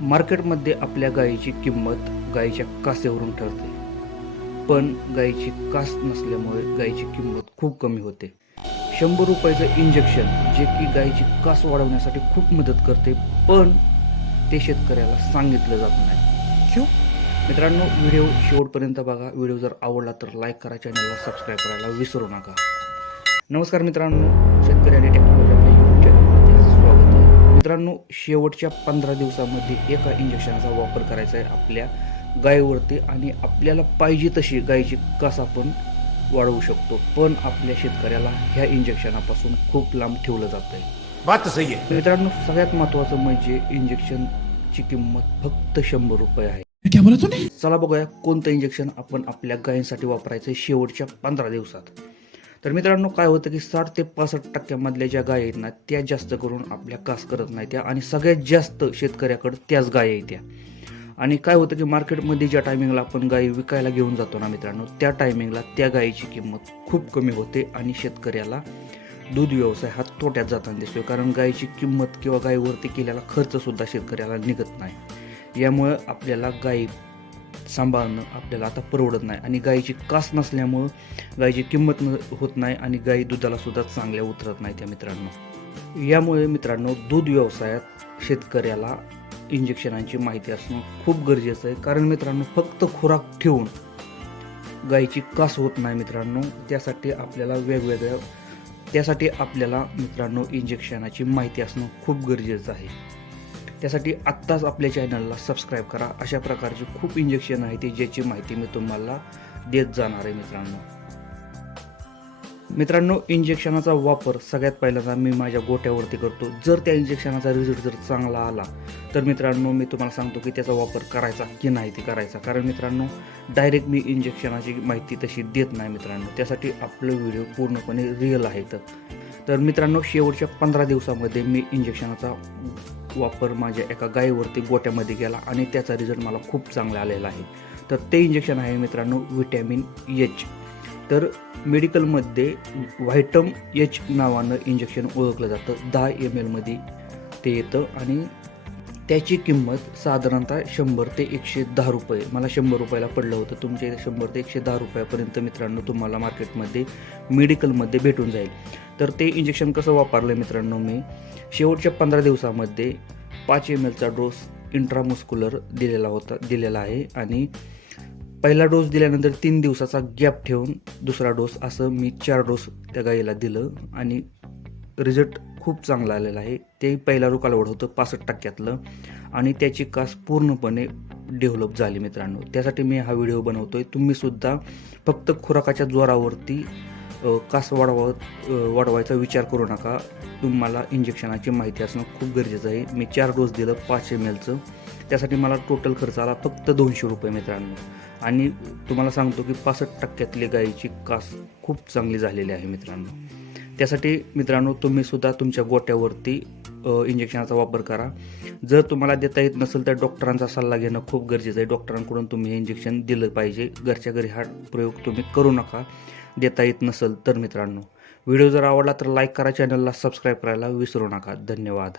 मार्केटमध्ये आपल्या गायीची किंमत गायीच्या कासेवरून ठरते. पण गायीची कास नसल्यामुळे गायीची किंमत खूप कमी होते. शंभर रुपयाचं इंजेक्शन जे की गायीची कास वाढवण्यासाठी खूप मदत करते पण ते शेतकऱ्याला सांगितलं जात नाही. क्यों? मित्रांनो व्हिडिओ शेवटपर्यंत बघा. व्हिडिओ जर आवडला तर लाईक करा चॅनलला सबस्क्राईब करायला विसरू नका. नमस्कार मित्रांनो. शेतकरी आणि टेक्नॉलॉजी मित्रांनो शेवटच्या पंधरा दिवसामध्ये एका इंजेक्शनचा वापर करायचा आहे आपल्या गायीवरती आणि आपल्याला पाहिजे तशी गायीची कास आपण वाढवू शकतो. पण आपल्या शेतकऱ्याला ह्या इंजेक्शनापासून खूप लांब ठेवलं जात आहे. बात तो सही मित्रांनो सगळ्यात महत्त्वाचं म्हणजे इंजेक्शनची किंमत फक्त शंभर रुपये आहे. चला बघूया कोणतं इंजेक्शन आपण आपल्या गायींसाठी वापरायचं आहे शेवटच्या पंधरा दिवसात. तर मित्रांनो काय होतं की साठ ते पासष्ट टक्क्यामधल्या ज्या गाय आहेत ना त्या जास्त करून आपल्या कास करत नाही त्या आणि सगळ्यात जास्त शेतकऱ्याकडं त्याच गाय आहेत त्या. आणि काय होतं की मार्केटमध्ये ज्या टायमिंगला आपण गायी विकायला घेऊन जातो ना मित्रांनो त्या टायमिंगला त्या गायीची किंमत खूप कमी होते आणि शेतकऱ्याला दूध व्यवसाय हा तोट्यात जाताना दिसतो कारण गायीची किंमत किंवा गायीवरती केलेला खर्चसुद्धा शेतकऱ्याला निघत नाही. यामुळं आपल्याला गायी सांभाळणं आपल्याला आता परवडत नाही. आणि गायीची कास नसल्यामुळं गायीची किंमत न होत नाही आणि गायी दुधाला सुद्धा चांगल्या उतरत नाही त्या मित्रांनो. यामुळे मित्रांनो दूध व्यवसायात शेतकऱ्याला इंजेक्शनांची माहिती असणं खूप गरजेचं आहे. कारण मित्रांनो फक्त खुराक ठेवून गायीची कास होत नाही मित्रांनो त्यासाठी आपल्याला वेगवेगळ्या त्यासाठी आपल्याला मित्रांनो इंजेक्शनाची माहिती असणं खूप गरजेचं आहे. त्यासाठी आत्ताच आपल्या चॅनलला सबस्क्राईब करा. अशा प्रकारचे खूप इंजेक्शन आहे ते ज्याची माहिती मी तुम्हाला देत जाणार आहे मित्रांनो. मित्रांनो इंजेक्शनाचा वापर सगळ्यात पहिल्यांदा मी माझ्या गोट्यावरती करतो. जर त्या इंजेक्शनाचा रिझल्ट जर चांगला आला तर मित्रांनो मी तुम्हाला सांगतो की त्याचा वापर करायचा की नाही ते करायचा. कारण मित्रांनो डायरेक्ट मी इंजेक्शनाची माहिती तशी देत नाही मित्रांनो. त्यासाठी आपलं व्हिडिओ पूर्णपणे रिअल आहे तर तर मित्रांनो शेवटच्या पंधरा दिवसामध्ये मी इंजेक्शनाचा वापर माझ्या एका गायीवरती गोट्यामध्ये गेला आणि त्याचा रिझल्ट मला खूप चांगला आलेला आहे. तर ते इंजेक्शन आहे मित्रांनो व्हिटॅमिन एच तर मेडिकलमध्ये व्हायटम एच नावानं इंजेक्शन ओळखलं जातं. दहा एम एलमध्ये ते येतं आणि त्याची किंमत साधारणतः शंभर ते एकशे दहा रुपये. मला शंभर रुपयाला पडलं होतं. तुमच्या इथे शंभर ते एकशे दहा रुपयापर्यंत मित्रांनो तुम्हाला मार्केटमध्ये मेडिकलमध्ये भेटून जाईल. तर ते इंजेक्शन कसं वापरलं मित्रांनो मी? शेवटच्या पंधरा दिवसामध्ये पाच एम एलचा डोस इंट्रामस्क्युलर दिलेला होता दिलेला आहे. आणि पहिला डोस दिल्यानंतर तीन दिवसाचा गॅप ठेवून दुसरा डोस असं मी चार डोस त्या गाईला दिलं. आणि रिझल्ट खूप चांगला आलेला आहे. तेही पहिला रुकालवड होतं पासष्ट टक्क्यातलं आणि त्याची कास पूर्णपणे डेव्हलप झाली मित्रांनो. त्यासाठी मी हा व्हिडिओ बनवतोय. तुम्हीसुद्धा फक्त खुराकाच्या जोरावरती कास वाढवा वाढवायचा विचार करू नका. तुम्हाला इंजेक्शनाची माहिती असणं खूप गरजेचं आहे. मी चार डोस दिलं पाच एम एलचं त्यासाठी मला टोटल खर्च आला फक्त दोनशे रुपये मित्रांनो. आणि तुम्हाला सांगतो की पासष्ट टक्क्यातली गायीची कास खूप चांगली झालेली आहे मित्रांनो. त्यासाठी मित्रांनो तुम्ही सुद्धा तुमच्या गोट्यावरती इंजेक्शनाचा वापर करा. जर तुम्हाला देता येत नसेल तर डॉक्टरांचा सल्ला घेणं खूप गरजेचं आहे. डॉक्टरांकडून तुम्ही हे इंजेक्शन दिलं पाहिजे. घरच्या घरी हा प्रयोग तुम्ही करू नका. देता येत नसेल तर मित्रांनो. व्हिडिओ जर आवडला तर लाईक करा चॅनलला सबस्क्राईब करायला विसरू नका. धन्यवाद.